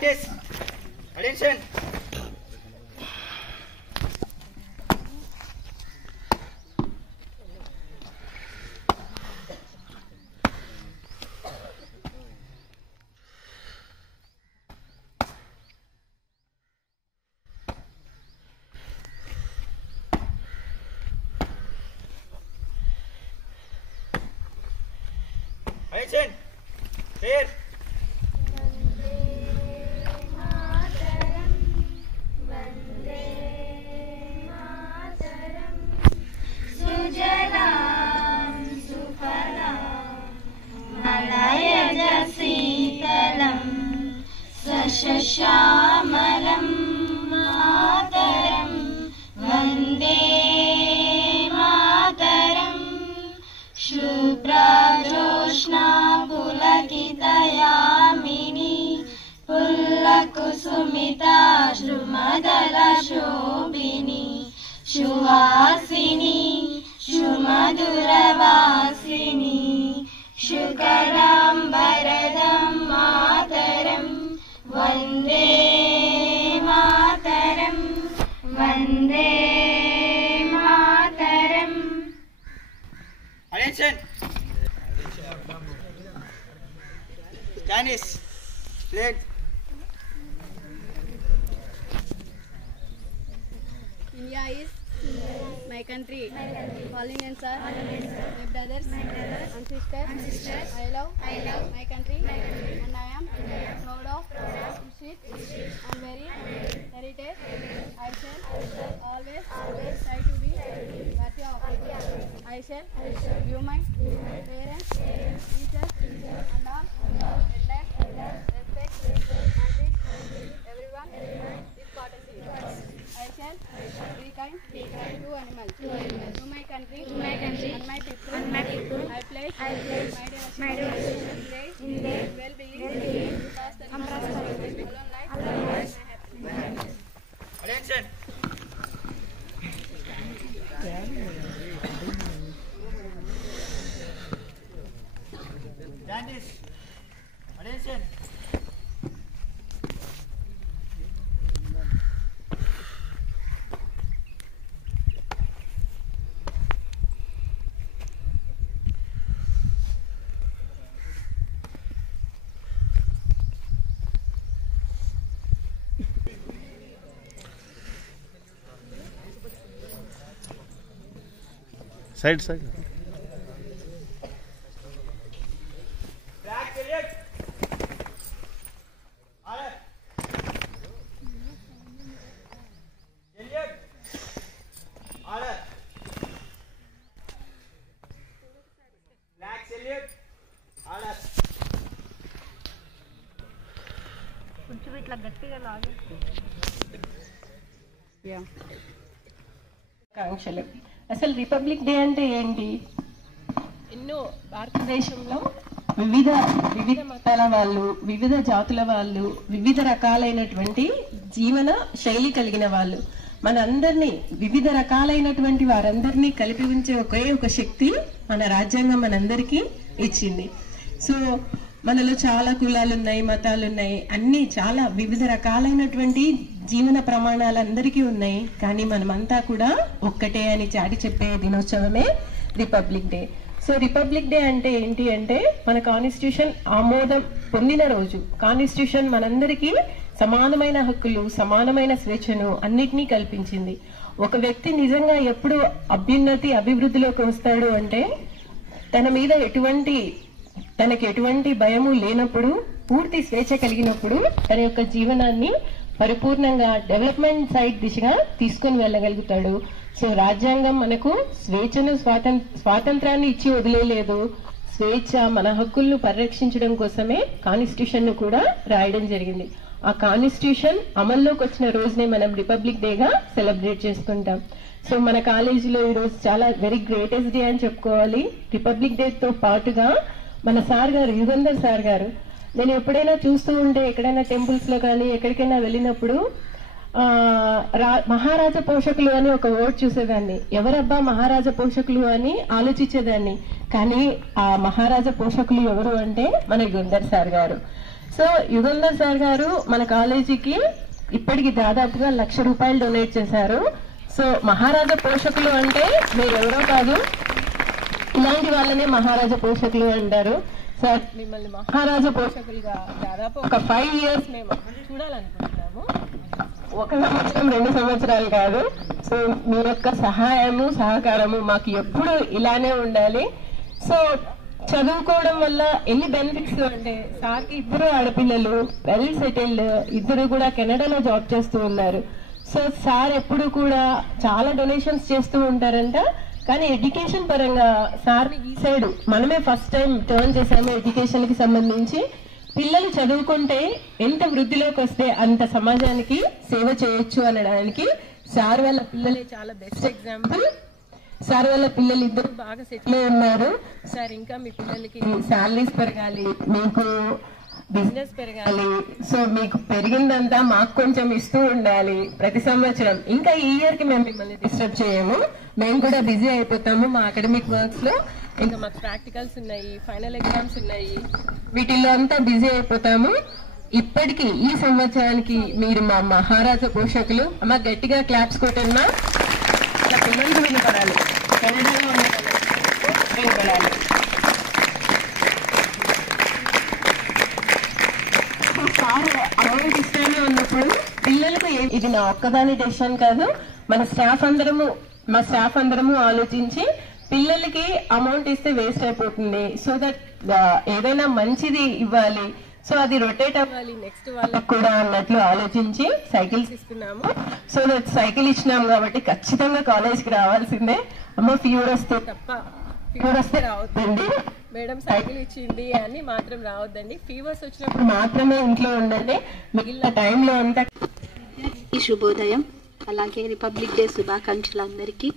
Candice, attention. Attention. Clear. श्यामलं मातरं वन्दे मातरं शुभ्रजोत्स्ना पुलकितयामिनी पुल्लकुसुमिता श्रुमदलशोभिनी सुहासिनी सुमधुरवासिनी शुकरं वरदं मातरं वन्दे मातरं वन्दे मातरं। Attention. Candice, lead. India is my country. Calling and sir, my brothers and sisters. I love my country, and I am proud of it and very heritage. I shall always try to be worthy of it. I shall give my parents, teachers, and all respect and treat everyone is courtesy. I shall be kind to animals, to my country, and my people. I pledge my devotion in their well-being, prosperity, alone life, and happiness. Attention. Candice, attention. Side. Track period. Order. Elliot. Order. Black Elliot. Order. కొంచెం ఇట్లా గట్టిగా లాగు. ఆకాంక్షలు. అసలు republic Day అంటే ఏంటి? ఎన్నో భారతదేశంలో వివిధ మతాల వాళ్ళు, వివిధ జాతుల వాళ్ళు, వివిధ రకాలైనటువంటి జీవన శైలి కలిగిన వాళ్ళు, మనందరినీ వివిధ రకాలైనటువంటి వారందరినీ కలిపి ఉంచే ఒకే ఒక శక్తి మన రాజ్యాంగం మనందరికీ ఇచ్చింది. సో మనలో చాలా కులాలు ఉన్నాయి, మతాలు ఉన్నాయి, అన్ని చాలా వివిధ రకాలైనటువంటి జీవన ప్రమాణాలు అందరికీ ఉన్నాయి. కానీ మనమంతా కూడా ఒక్కటే అని చాటి చెప్పే దినోత్సవమే Republic Day. So Republic Day అంటే ఏంటి అంటే మన కాన్స్టిట్యూషన్ ఆమోదం పొందిన రోజు. కాన్స్టిట్యూషన్ మనందరికీ సమానమైన హక్కులు, సమానమైన స్వేచ్ఛను అన్నిటినీ కల్పించింది. ఒక వ్యక్తి నిజంగా ఎప్పుడు అభివృద్ధిలోకి వస్తాడు అంటే తనకి ఎటువంటి భయము లేనప్పుడు, పూర్తి స్వేచ్ఛ కలిగినప్పుడు తన యొక్క జీవనాన్ని పరిపూర్ణంగా డెవలప్మెంట్ సైడ్ దిశగా తీసుకుని వెళ్ళగలుగుతాడు. సో రాజ్యాంగం మనకు స్వేచ్ఛను, స్వాతంత్రాన్ని ఇచ్చి వదిలేదు. స్వేచ్ఛ, మన హక్కులను పరిరక్షించడం కోసమే కాన్స్టిట్యూషన్ ను కూడా రాయడం జరిగింది. ఆ కాన్స్టిట్యూషన్ అమల్లోకి వచ్చిన రోజునే మనం రిపబ్లిక్ డేగా సెలబ్రేట్ చేసుకుంటాం. సో మన కాలేజీలో ఈరోజు చాలా వెరీ గ్రేటెస్ట్ డే అని చెప్పుకోవాలి. రిపబ్లిక్ డే తో పాటుగా మన సార్ గారు, యుగంధర్ సార్ గారు, నేను ఎప్పుడైనా చూస్తూ ఉంటే ఎక్కడైనా టెంపుల్స్ లో కానీ ఎక్కడికైనా వెళ్ళినప్పుడు మహారాజా పోషకులు అని ఒక వర్డ్ చూసేదాన్ని. ఎవరబ్బా మహారాజా పోషకులు అని ఆలోచించేదాన్ని. కానీ ఆ మహారాజా పోషకులు ఎవరు అంటే మన యుగంధర్ సార్ గారు. సో యుగంధర్ సార్ గారు మన కాలేజీకి ఇప్పటికి దాదాపుగా 1,00,000 రూపాయలు డొనేట్ చేశారు. సో మహారాజా పోషకులు అంటే మీరెవరో కాదు, ఇలాంటి వాళ్ళనే మహారాజా పోషకులు అంటారు. సార్ మిమ్మల్ని మహారాజా పోషకులుగా దాదాపు ఒక 5 years మేము చూడాలనుకుంటున్నాము. 1 సంవత్సరం 2 సంవత్సరాలు కాదు. సో మీ యొక్క సహాయము సహకారము మాకు ఎప్పుడు ఇలానే ఉండాలి. సో చదువుకోవడం వల్ల ఎన్ని బెనిఫిట్స్ అంటే సార్కి 2 ఆడపిల్లలు, వెల్ సెటిల్డ్, 2 కూడా కెనడాలో జాబ్ చేస్తూ ఉన్నారు. సో సార్ ఎప్పుడు కూడా చాలా డొనేషన్స్ చేస్తూ ఉంటారంట. కానీ ఎడ్యుకేషన్ పరంగా సార్ని ఈ సైడ్ మనమే ఫస్ట్ టైం టర్న్ చేసాము. ఎడ్యుకేషన్ కి సంబంధించి పిల్లలు చదువుకుంటే ఎంత వృద్ధిలోకి వస్తే అంత సమాజానికి సేవ చేయొచ్చు అనడానికి సార్ వాళ్ళ పిల్లలే చాలా బెస్ట్ ఎగ్జాంపుల్. సార్ వాళ్ళ పిల్లలు 2 బాగా సెటిల్ అయి ఉన్నారు. సార్ ఇంకా మీ పిల్లలకి శాలరీస్ పెరగాలి, మీకు బిజినెస్ పెరగాలి. సో మీకు పెరిగిందంతా మాకు కొంచెం ఇస్తూ ఉండాలి ప్రతి సంవత్సరం. ఇంకా ఈ ఇయర్ కి మేము మిమ్మల్ని డిస్టర్బ్ చేయము, మేము కూడా బిజీ అయిపోతాము మా అకాడమిక్ వర్క్స్ లో. ఇంకా మాకు ప్రాక్టికల్స్ ఉన్నాయి, ఫైనల్ ఎగ్జామ్స్ ఉన్నాయి, వీటిల్లో అంతా బిజీ అయిపోతాము. ఇప్పటికీ ఈ సంవత్సరానికి మీరు మా మహారాజా పోషకులు. అమ్మ గట్టిగా క్లాప్స్ కొట్టన్నా, ఇలా పిల్లలకు వినపడాలి, కెనడాలో వినపడాలి. సార్ అమౌంట్ ఇస్తూనే ఉన్నప్పుడు పిల్లలకు ఇది నా ఒక్కదాని డెసిషన్ కాదు, మన స్టాఫ్ అందరము ఆలోచించి పిల్లలకి అమౌంట్ ఇస్తే వేస్ట్ అయిపోతుంది. సో దట్ ఏదైనా మంచిది ఇవ్వాలి, సో అది రొటేట్ అవ్వాలి నెక్స్ట్ వాళ్ళకి కూడా అన్నట్లు ఆలోచించి సైకిల్స్ ఇస్తున్నాము. సో దట్ సైకిల్ ఇచ్చినాము కాబట్టి ఖచ్చితంగా కాలేజ్కి రావాల్సిందే. అమ్మ ఫీవర్ వస్తే తప్ప, ఫీవర్ వస్తే రావద్దండి మేడం, సైకిల్ ఇచ్చింది అని మాత్రం రావద్దండి. ఫీవర్స్ వచ్చినప్పుడు మాత్రమే ఇంట్లో ఉండండి, మిగిలిన టైంలో అంతా. ఈ శుభోదయం, అలాగే రిపబ్లిక్ డే శుభాకాంక్షలు అందరికీ.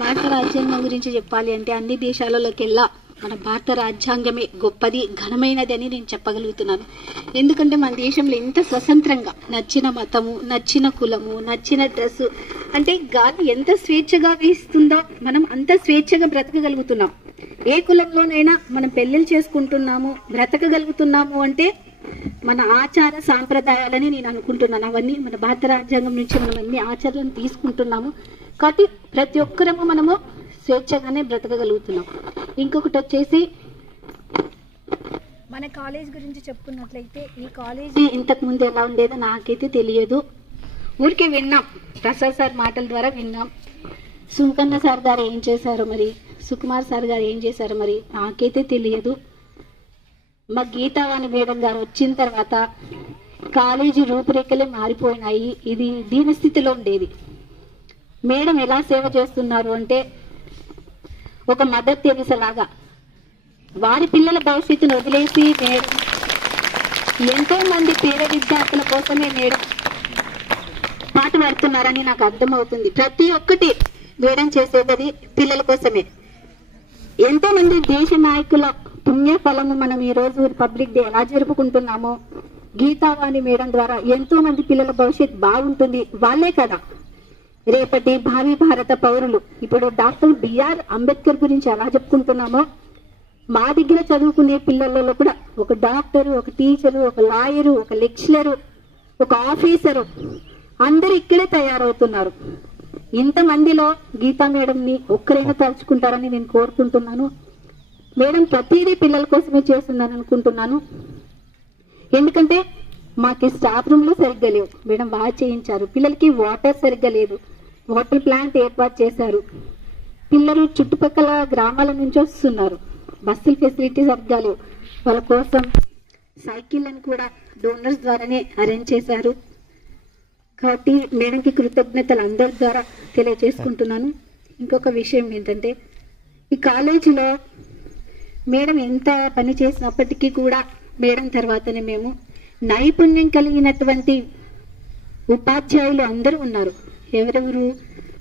భారత రాజ్యాంగం గురించి చెప్పాలి అంటే అన్ని దేశాలలోకెల్లా మన భారత రాజ్యాంగమే గొప్పది, ఘనమైనది అని నేను చెప్పగలుగుతున్నాను. ఎందుకంటే మన దేశంలో ఎంత స్వతంత్రంగా నచ్చిన మతము, నచ్చిన కులము, నచ్చిన డ్రెస్సు అంటే గాలి ఎంత స్వేచ్ఛగా వీస్తుందో మనం అంత స్వేచ్ఛగా బ్రతకగలుగుతున్నాం. ఏ కులంలోనైనా మనం పెళ్లిళ్ళు చేసుకుంటున్నాము, బ్రతకగలుగుతున్నాము అంటే మన ఆచార సాంప్రదాయాలని నేను అనుకుంటున్నాను. అవన్నీ మన భారత రాజ్యాంగం నుంచి మనం అన్ని ఆచరణలు తీసుకుంటున్నాము కాబట్టి ప్రతి ఒక్కరము మనము స్వేచ్ఛగానే బ్రతకగలుగుతున్నాం. ఇంకొకటి వచ్చేసి మన కాలేజ్ గురించి చెప్పుకున్నట్లయితే ఈ కాలేజ్ ఇంతకు ముందు ఎలా ఉండేదో నాకైతే తెలియదు, ఊరికే విన్నాం, ప్రసాద్ సార్ మాటల ద్వారా విన్నాం. సుంకన్న సార్ గారు ఏం చేశారు మరి, సుకుమార్ సార్ గారు ఏం చేశారు మరి నాకైతే తెలియదు. మా గీతావాణి మేడం గారు వచ్చిన తర్వాత కాలేజీ రూపురేఖలే మారిపోయినాయి. ఇది దీనస్థితిలో ఉండేది. మేడం ఎలా సేవ చేస్తున్నారు అంటే ఒక మదర్ తెరీసా లాగా వారి పిల్లల భవిష్యత్తును వదిలేసి మేడం ఎంతో మంది పేద విద్యార్థుల కోసమే మేడం పాట పడుతున్నారని నాకు అర్థమవుతుంది. ప్రతి ఒక్కటి మేడం చేసేది పిల్లల కోసమే. ఎంతో మంది దేశ నాయకుల పుణ్య ఫలము మనం ఈ రోజు రిపబ్లిక్ డే ఎలా జరుపుకుంటున్నామో గీతావాణి మేడం ద్వారా ఎంతో మంది పిల్లల భవిష్యత్ బాగుంటుంది. వాళ్ళే కదా రేపటి భావి భారత పౌరులు. ఇప్పుడు డాక్టర్ బిఆర్ అంబేద్కర్ గురించి ఎలా చెప్పుకుంటున్నామో మా దగ్గర చదువుకునే పిల్లలలో కూడా ఒక డాక్టరు, ఒక టీచరు, ఒక లాయరు, ఒక లెక్చరరు, ఒక ఆఫీసరు అందరు ఇక్కడే తయారవుతున్నారు. ఇంతమందిలో గీతా మేడంని ఒక్కరైనా తలుచుకుంటారని నేను కోరుకుంటున్నాను. మేడం ప్రతిదీ పిల్లల కోసమే చేస్తుందని అనుకుంటున్నాను. ఎందుకంటే మాకు స్టాఫ్ రూమ్లో సరిగ్గా లేవు, మేడం బాగా చేయించారు. పిల్లలకి వాటర్ సరిగ్గా లేదు, వాటర్ ప్లాంట్ ఏర్పాటు చేశారు. పిల్లలు చుట్టుపక్కల గ్రామాల నుంచి వస్తున్నారు, బస్సుల ఫెసిలిటీ సరిగ్గా లేవు. వాళ్ళ కోసం సైకిళ్ళని కూడా డోనర్స్ ద్వారానే అరేంజ్ చేశారు. కాబట్టి మేడంకి కృతజ్ఞతలు అందరి ద్వారా తెలియజేసుకుంటున్నాను. ఇంకొక విషయం ఏంటంటే ఈ కాలేజీలో మేడం ఎంత పని చేసినప్పటికీ కూడా మేడం తర్వాతనే మేము నైపుణ్యం కలిగినటువంటి ఉపాధ్యాయులు అందరూ ఉన్నారు. ఎవరెవరు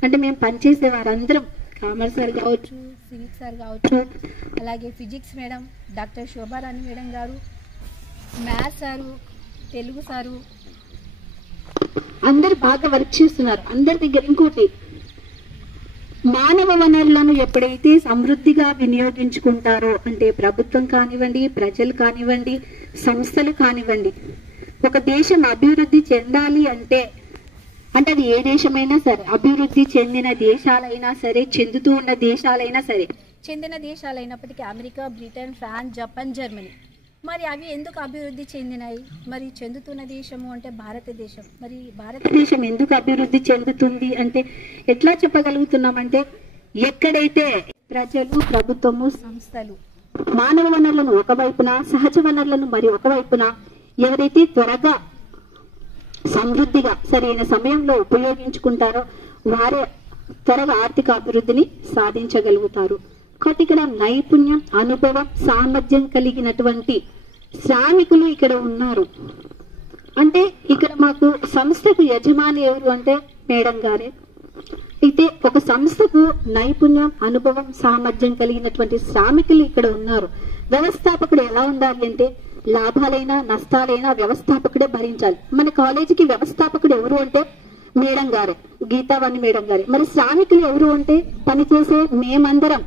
అంటే మేము పనిచేసే వారందరం కామర్స్ సార్ కావచ్చు, సివిక్స్ సార్ కావచ్చు, అలాగే physics madam doctor Shobharani madam గారు, మ్యాథ్స్ సారు, తెలుగు సారు అందరు బాగా వర్క్ చేస్తున్నారు. అందరి దగ్గర ఇంకోటి మానవ వనరులను ఎప్పుడైతే సమృద్ధిగా వినియోగించుకుంటారో, అంటే ప్రభుత్వం కానివ్వండి, ప్రజలు కానివ్వండి, సంస్థలు కానివ్వండి, ఒక దేశం అభివృద్ధి చెందాలి అంటే అది ఏ దేశమైనా సరే, అభివృద్ధి చెందిన దేశాలైనా సరే, చెందుతూ ఉన్న దేశాలైనా సరే, చెందిన దేశాలైనప్పటికీ America, Britain, France, Japan, Germany, మరి అవి ఎందుకు అభివృద్ధి చెందినాయి? మరి చెందుతున్న దేశము అంటే భారతదేశం. మరి భారతదేశం ఎందుకు అభివృద్ధి చెందుతుంది అంటే ఎట్లా చెప్పగలుగుతున్నామంటే, ఎక్కడైతే ప్రజలు, ప్రభుత్వము, సంస్థలు మానవ వనరులను ఒకవైపున, సహజ వనరులను మరి ఒకవైపున ఎవరైతే త్వరగా సమృద్ధిగా సరైన సమయంలో ఉపయోగించుకుంటారో వారే త్వరగా ఆర్థిక అభివృద్ధిని సాధించగలుగుతారు. కాబట్టి ఇక్కడ నైపుణ్యం, అనుభవం, సామర్థ్యం కలిగినటువంటి శ్రామికులు ఇక్కడ ఉన్నారు. అంటే ఇక్కడ మాకు సంస్థకు యజమాని ఎవరు అంటే మేడం గారే. అయితే ఒక సంస్థకు నైపుణ్యం, అనుభవం, సామర్థ్యం కలిగినటువంటి శ్రామికులు ఇక్కడ ఉన్నారు. వ్యవస్థాపకుడు ఎలా ఉండాలి అంటే లాభాలైనా నష్టాలైనా వ్యవస్థాపకుడే భరించాలి. మన కాలేజీకి వ్యవస్థాపకుడు ఎవరు అంటే మేడం గారే, గీతావాణి మేడం గారే. మరి శ్రామికులు ఎవరు అంటే పనిచేసే మేమందరం,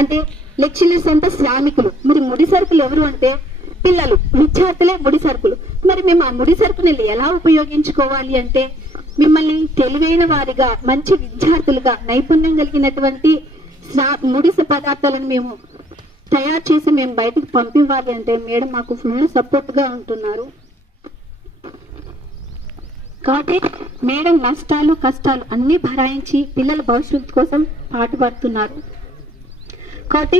అంటే లెక్చరర్స్ అంతా శ్రామికులు. మరి ముడి సరుకులు ఎవరు అంటే పిల్లలు, విద్యార్థులే ముడి సరుకులు. మరి మేము ఆ ముడి సరుకుని ఎలా ఉపయోగించుకోవాలి అంటే మిమ్మల్ని తెలివైన వారిగా, మంచి విద్యార్థులుగా, నైపుణ్యం కలిగినటువంటి ముడి పదార్థాలను మేము తయారు చేసి మేము బయటకు పంపివ్వాలి అంటే మేడం మాకు ఫుల్ సపోర్ట్ గా ఉంటున్నారు. కాబట్టి మేడం నష్టాలు, కష్టాలు అన్ని భరాయించి పిల్లల భవిష్యత్తు కోసం పాటుపడుతున్నారు. కాబట్టి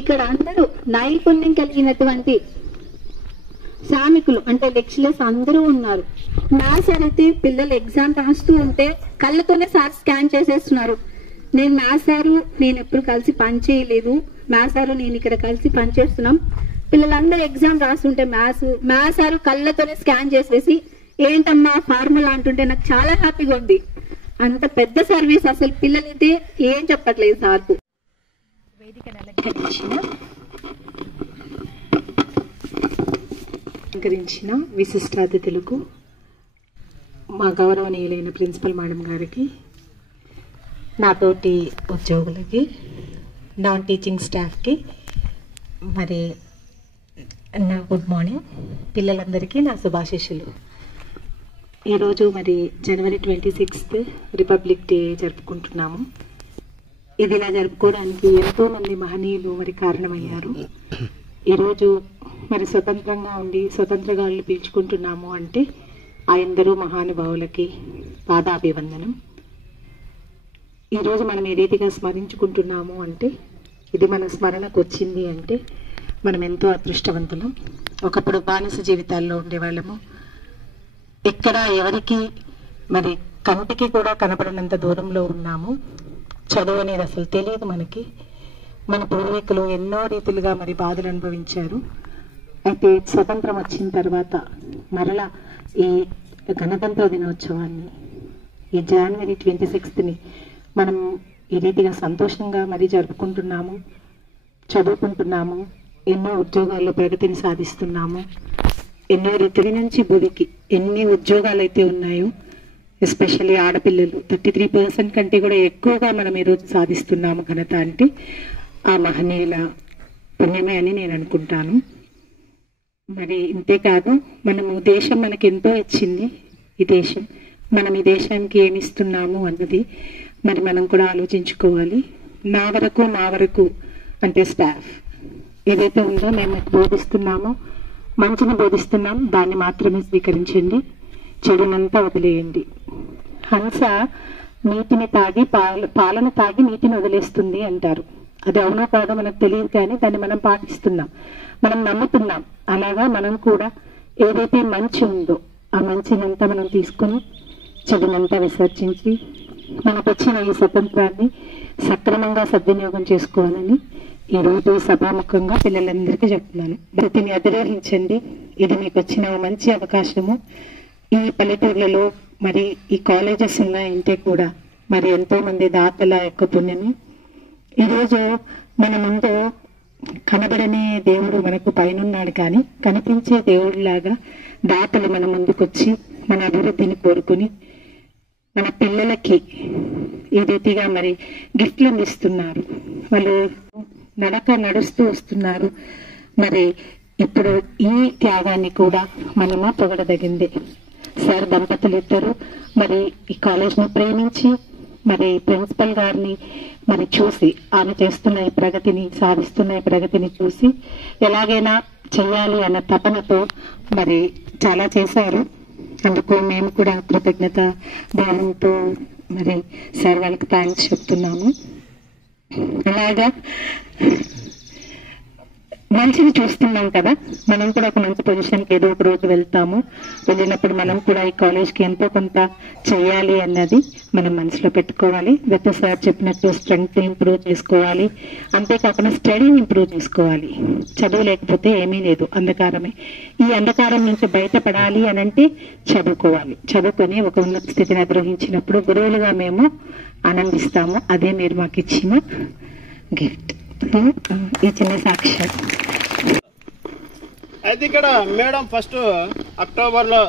ఇక్కడ అందరూ నైపుణ్యం కలిగినటువంటి శ్రామికులు అంటే లెక్చరర్స్ అందరూ ఉన్నారు. మ్యాథ్స్ అయితే పిల్లలు ఎగ్జామ్ రాస్తూ ఉంటే కళ్ళతోనే సార్ స్కాన్ చేసేస్తున్నారు. నేను మ్యాథ్స్ సారు నేను ఎప్పుడు కలిసి పని చేయలేదు, మ్యాథ్స్ సారు నేను ఇక్కడ కలిసి పని చేస్తున్నాం. పిల్లలందరూ ఎగ్జామ్ రాస్తుంటే మ్యాథ్స్ సారు కళ్ళతోనే స్కాన్ చేసేసి ఏంటమ్మా ఫార్ములా అంటుంటే నాకు చాలా హ్యాపీగా ఉంది. అంత పెద్ద సర్వీస్. అసలు పిల్లలైతే ఏం చెప్పట్లేదు సార్కు. అలంకరించిన విశిష్ట అతిథులకు, మా గౌరవనీయులైన ప్రిన్సిపల్ మేడం గారికి, నాతోటి ఉద్యోగులకి, నాన్ టీచింగ్ స్టాఫ్కి, మరి నా గుడ్ మార్నింగ్. పిల్లలందరికీ నా శుభాశీస్సులు. ఈరోజు మరి జనవరి 26th రిపబ్లిక్ డే జరుపుకుంటున్నాము. ఇది ఇలా జరుపుకోవడానికి ఎంతోమంది మహనీయులు మరి కారణమయ్యారు. ఈరోజు మరి స్వతంత్రంగా ఉండి స్వతంత్ర గాలులు పీల్చుకుంటున్నాము అంటే ఆ ఎందరో మహానుభావులకి పాదాభివందనం. ఈరోజు మనం ఏ రీతిగా స్మరించుకుంటున్నాము అంటే ఇది మన స్మరణకు వచ్చింది అంటే మనం ఎంతో అదృష్టవంతులం. ఒకప్పుడు బానిస జీవితాల్లో ఉండేవాళ్ళము. ఎక్కడ ఎవరికి మరి కంటికి కూడా కనపడినంత దూరంలో ఉన్నాము. చదువు అనేది అసలు తెలియదు మనకి. మన పూర్వీకులు ఎన్నో రీతిలుగా మరి బాధలు అనుభవించారు. అయితే స్వతంత్రం వచ్చిన తర్వాత మరలా ఈ గణతంత్ర దినోత్సవాన్ని, ఈ జనవరి 26th మనం ఈ రీతిగా సంతోషంగా మరి జరుపుకుంటున్నాము, చదువుకుంటున్నాము, ఎన్నో ఉద్యోగాల్లో ప్రగతిని సాధిస్తున్నాము. ఎన్నో రీతి నుంచి బుదికి ఎన్ని ఉద్యోగాలు అయితే ఉన్నాయో, ఎస్పెషల్లీ ఆడపిల్లలు 33% కంటే కూడా ఎక్కువగా మనం ఈరోజు సాధిస్తున్నాము. ఘనత అంటే ఆ మహనీయుల పుణ్యమే అని నేను అనుకుంటాను. మరి ఇంతేకాదు, మనము దేశం మనకి ఎంతో ఇచ్చింది. ఈ దేశం మనం ఈ దేశానికి ఏమి ఇస్తున్నాము అన్నది మరి మనం కూడా ఆలోచించుకోవాలి. నా వరకు అంటే స్టాఫ్ ఏదైతే ఉందో మేము బోధిస్తున్నామో, మంచిని బోధిస్తున్నాం, దాన్ని మాత్రమే స్వీకరించండి, చెడునంతా వదిలేయండి. హంస నీటిని తాగి పాలను తాగి నీటిని వదిలేస్తుంది అంటారు. అది అవునో కాదో మనకు తెలియదు, కానీ దాన్ని మనం పాటిస్తున్నాం, మనం నమ్ముతున్నాం. అలాగా మనం కూడా ఏదైతే మంచి ఉందో ఆ మంచినంతా మనం తీసుకుని చెడునంతా విసర్జించి మనకు వచ్చిన ఈ స్వతంత్రాన్ని సక్రమంగా సద్వినియోగం చేసుకోవాలని ఈరోజు సభాముఖంగా పిల్లలందరికీ చెప్తున్నాను. భక్తిని అధిరోహించండి. ఇది మీకు వచ్చిన మంచి అవకాశము. ఈ పల్లెటూర్లలో మరి ఈ కాలేజెస్ ఉన్నాయంటే కూడా మరి ఎంతో మంది దాతల యొక్క పుణ్యమే. ఈరోజు మన ముందు కనబడని దేవుడు మనకు పైనున్నాడు, కానీ కనిపించే దేవుడిలాగా దాతలు మన ముందుకొచ్చి మన అభివృద్ధిని కోరుకుని మన పిల్లలకి ఈ రీతిగా మరి గిఫ్ట్లను ఇస్తున్నారు. వాళ్ళు నడుస్తూ వస్తున్నారు. మరి ఇప్పుడు ఈ త్యాగాన్ని కూడా మనము పొగడదగింది. సార్ దంపతులు ఇద్దరు మరి ఈ కాలేజ్ను ప్రేమించి మరి ప్రిన్సిపల్ గారిని మరి చూసి ఆమె చేస్తున్న ఈ ప్రగతిని, సాధిస్తున్న ఈ ప్రగతిని చూసి ఎలాగైనా చేయాలి అన్న తపనతో మరి చాలా చేశారు. అందుకు మేము కూడా కృతజ్ఞత భావంతో మరి సార్ వాళ్ళకి థ్యాంక్స్ చెప్తున్నాము. అలాగా మంచిని చూస్తున్నాం కదా, మనం కూడా ఒక మంచి పొజిషన్కి ఏదో ఒక రోజు వెళ్తాము. వెళ్ళినప్పుడు మనం కూడా ఈ కాలేజ్కి ఎంతో కొంత చేయాలి అన్నది మనం మనసులో పెట్టుకోవాలి. గత సార్ చెప్పినట్టు స్ట్రెంగ్త్ ఇంప్రూవ్ చేసుకోవాలి, అంతేకాకుండా స్టడీని ఇంప్రూవ్ చేసుకోవాలి. చదువు లేకపోతే ఏమీ లేదు, అంధకారమే. ఈ అంధకారం నుంచి బయటపడాలి అని అంటే చదువుకోవాలి. చదువుకొని ఒక ఉన్నత స్థితిని అధిరోహించినప్పుడు గురువులుగా మేము ఆనందిస్తాము. అదే మీరు మాకు ఇచ్చిన గిఫ్ట్, ఈ చిన్న సాక్ష్యం. అయితే ఇక్కడ మేడం ఫస్ట్ అక్టోబర్లో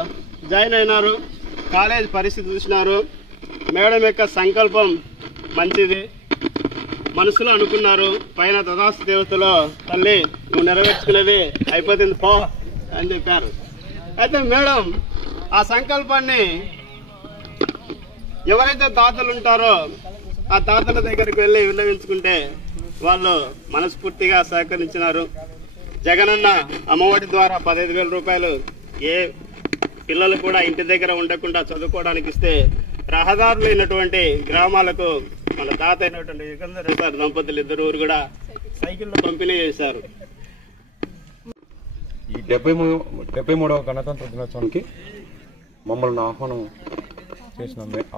జాయిన్ అయినారు. కాలేజ్ పరిస్థితి చూసినారు. మేడం యొక్క సంకల్పం మంచిది, మనసులో అనుకున్నారు. పైన తదాస్తు దేవతలో తల్లి నువ్వు నెరవేర్చుకునేది అయిపోతుంది పో అని చెప్పారు. అయితే మేడం ఆ సంకల్పాన్ని ఎవరైతే దాతలు ఉంటారో ఆ దాతల దగ్గరికి వెళ్ళి విన్నవించుకుంటే వాళ్ళు మనస్ఫూర్తిగా సహకరించినారు. జగనన్న అమ్మఒడి ద్వారా 15,000 రూపాయలు ఏ పిల్లలు కూడా ఇంటి దగ్గర ఉండకుండా చదువుకోవడానికి ఇస్తే, రహదారులు అయినటువంటి గ్రామాలకు మన తాత అయినటువంటి యుగంధర్ సార్ దంపతులు ఇద్దరు కూడా సైకిళ్ళు పంపిణీ చేశారు. ఈ 73వ గణతంత్ర దినోత్సవానికి మమ్మల్ని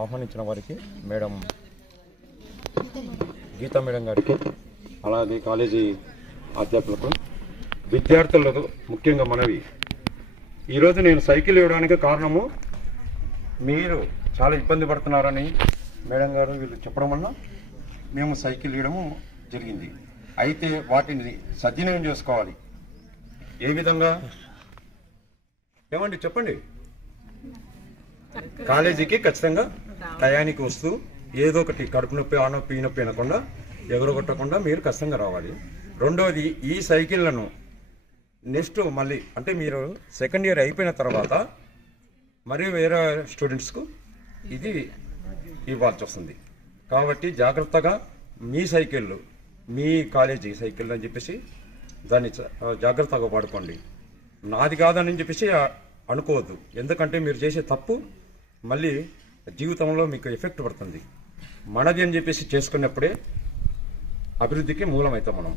ఆహ్వానించిన వారికి మేడం గీతా మేడం గారికి, అలాగే కాలేజీ అధ్యాపకులకు, విద్యార్థులకు ముఖ్యంగా మనవి, ఈరోజు నేను సైకిల్ ఇవ్వడానికి కారణము మీరు చాలా ఇబ్బంది పడుతున్నారని మేడం గారు వీళ్ళు చెప్పడం వల్ల మేము సైకిల్ ఇవ్వడము జరిగింది. అయితే వాటిని సద్వినియోగం చేసుకోవాలి. ఏ విధంగా ఏమండి చెప్పండి. కాలేజీకి ఖచ్చితంగా టయానికి వస్తూ ఏదో ఒకటి కడుపు నొప్పి, ఆ నొప్పి, ఈ నొప్పి అనకుండా ఎగరగొట్టకుండా మీరు ఖచ్చితంగా రావాలి. రెండోది, ఈ సైకిళ్లను నెక్స్ట్ మళ్ళీ అంటే మీరు సెకండ్ ఇయర్ అయిపోయిన తర్వాత మరియు వేరే స్టూడెంట్స్కు ఇది ఇవ్వాల్సి వస్తుంది. కాబట్టి జాగ్రత్తగా మీ సైకిళ్ళు, మీ కాలేజీ సైకిళ్ళు అని చెప్పేసి దాన్ని జాగ్రత్తగా వాడుకోండి. నాది కాదని చెప్పేసి అనుకోవద్దు. ఎందుకంటే మీరు చేసే తప్పు మళ్ళీ జీవితంలో మీకు ఎఫెక్ట్ పడుతుంది. మనది అని చెప్పేసి చేసుకున్నప్పుడే అభివృద్ధికి మూలమవుతాం మనం.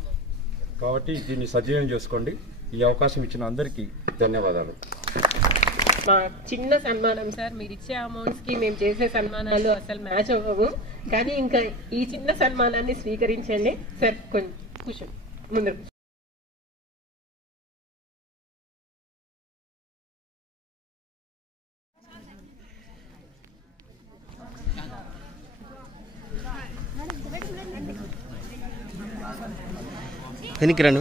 కాబట్టి దీన్ని సద్వినియోగం చేసుకోండి. ఈ అవకాశం ఇచ్చిన అందరికీ ధన్యవాదాలు. మా చిన్న సన్మానం సార్, మీరు ఇచ్చే అమౌంట్స్కి మేము చేసే సన్మానాలు అసలు మ్యాచ్ అవ్వవు. కానీ ఇంకా ఈ చిన్న సన్మానాన్ని స్వీకరించండి సార్. కొంచెం కూర్చోండి ముందర. వెనక్కి రండి.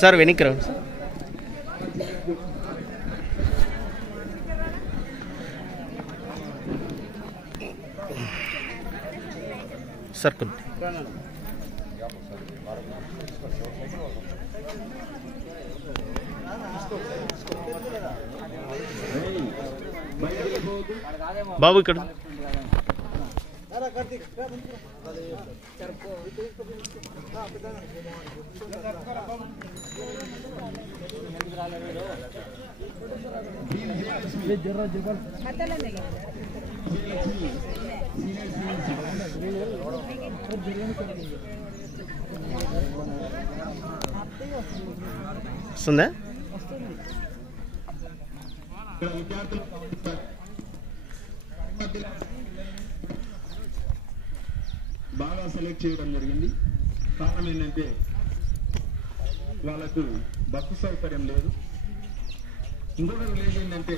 సార్ వెనక్కి రండి సార్. బాబు ఇక్కడ వస్తుందా? బాగా సెలెక్ట్ చేయడం జరిగింది. కారణం ఏంటంటే వాళ్ళకు బస్సు సౌకర్యం లేదు. ఇంకొక విలేజ్ ఏంటంటే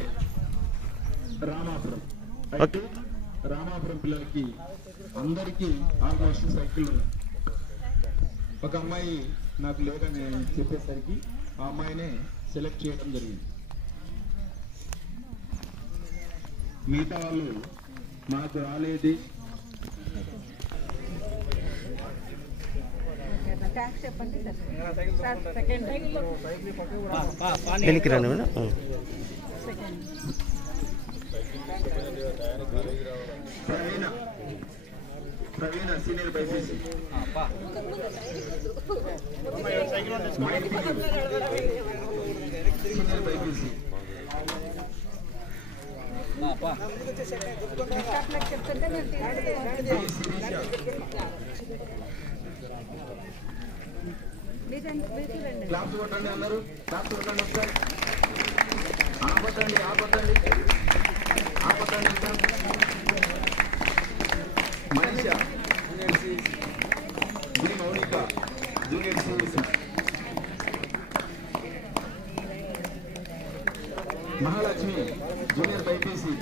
రామాపురం. అయితే రామాపురం పిల్లలకి అందరికీ ఆల్మోస్ట్ సైకిల్ ఉన్నాయి. ఒక అమ్మాయి నాకు లేదని చెప్పేసరికి ఆ అమ్మాయినే సెలెక్ట్ చేయడం జరిగింది. మిగతా వాళ్ళు మాకు రాలేదు. వెనక్కి రండి madam. Praveena senior BiPC. Senior BiPC. Claps కొట్టండి అందరూ, క్లాప్స్ కొట్టండి ఒకసారి. ఆపొద్దండి ఆపొద్దండి ఆపొద్దండి. Manisha junior CEC. B Mounika junior CEC. Mahalakshmi junior BiPC.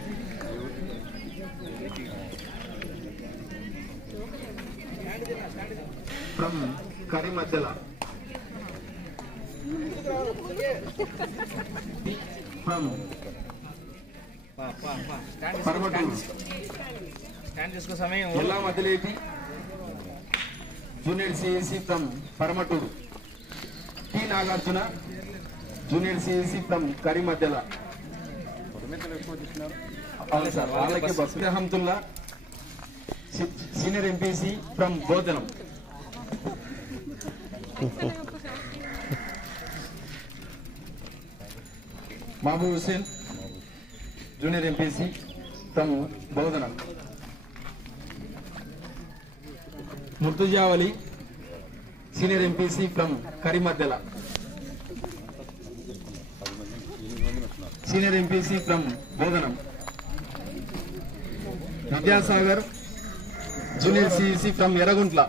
From Karimaddala. From Paramaturu. Ella Madileti junior CEC from Paramaturu. T Nagarjuna junior CEC from Karimaddala. అవును సార్, వాళ్ళకి బక్రీ Hamdulla senior MPC from Bodhanam. Mahaboob Hussain junior MPC from Bodhanam. Murtuzavali senior MPC from Karimaddela. Senior MPC from Bodhanam. Vidyasagar junior CEC from Erraguntla.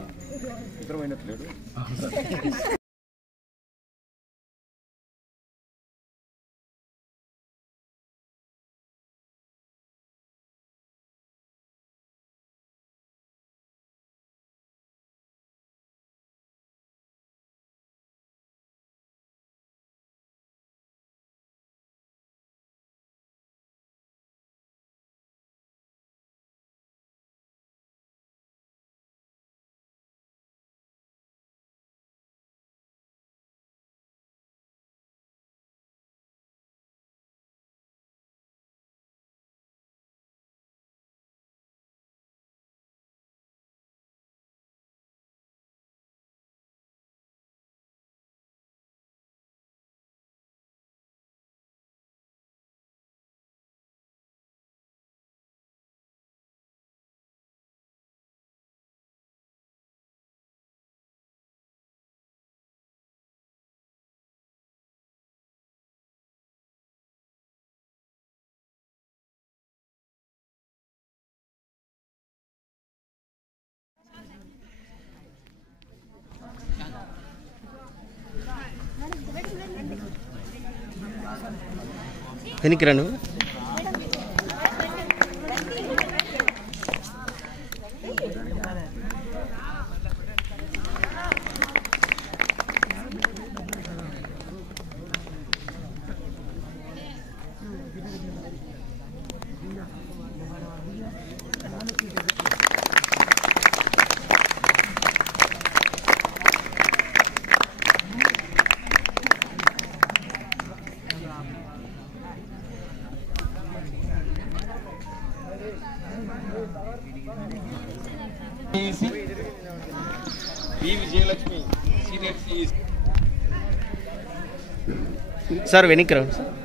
వెనక్కి రండి. Vijayalakshmi senior CEC. Sir వెనక్కి రండి sir.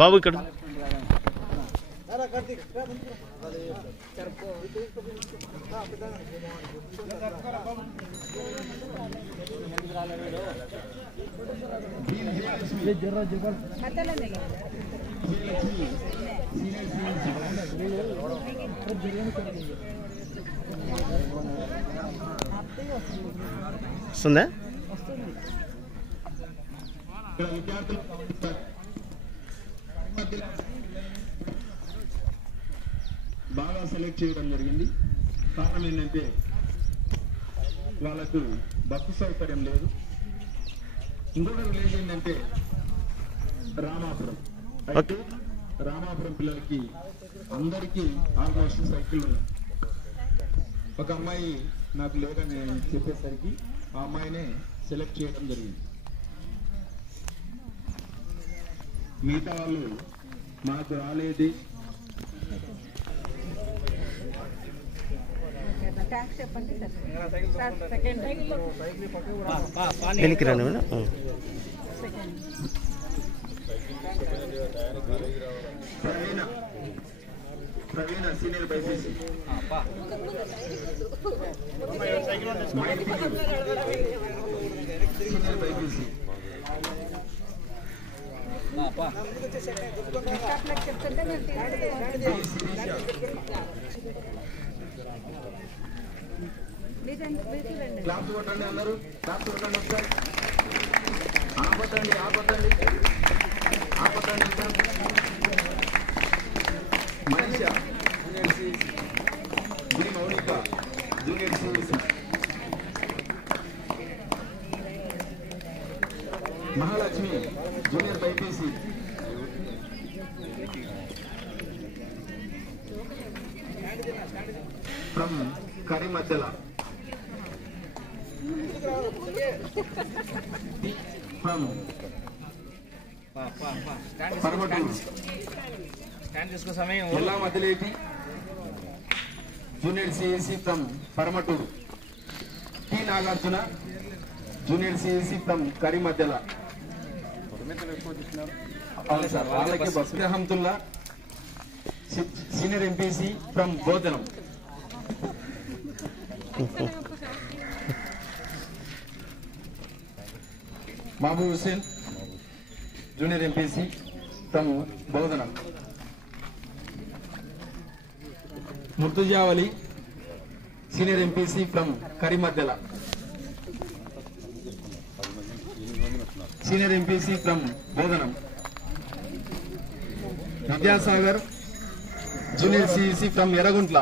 బాబు ఇక్కడ వస్తుందా? బాగా సెలెక్ట్ చేయడం జరిగింది. కారణం ఏంటంటే వాళ్ళకు బస్సు సౌకర్యం లేదు. ఇంకొక విలేజ్ ఏంటంటే రామాపురం. అయితే రామాపురం పిల్లలకి అందరికీ ఆల్మోస్ట్ సైకిల్ ఉన్నాయి. ఒక అమ్మాయి నాకు లేదని చెప్పేసరికి ఆ అమ్మాయినే సెలెక్ట్ చేయడం జరిగింది. మిగతా వాళ్ళు మాకు రాలేదు వెనక్కి రండి madam. Praveena senior BiPC. Senior BiPC. Claps కొట్టండి అందరూ, క్లాప్స్ కొట్టండి ఒకసారి. ఆపట్టండి ఆపట్టండి ఆపట్టండి. Manisha junior CEC. Giri Mounika junior CEC. Mahalakshmi junior BiPC. From Karimaddela. From Paramaturu. Ella Maddaleti junior CEC from Paramaturu. T Nagarjuna junior CEC from Karimaddela. అవును సార్, వాళ్ళకి బస్రే Hamtulla senior MPC from Bodhanam. Mahaboob Hussain junior MPC from Bodhanam. Murtuzavali senior MPC from Karimaddela. Senior MPC from Bodhanam. Vidyasagar junior CEC from Yerraguntla.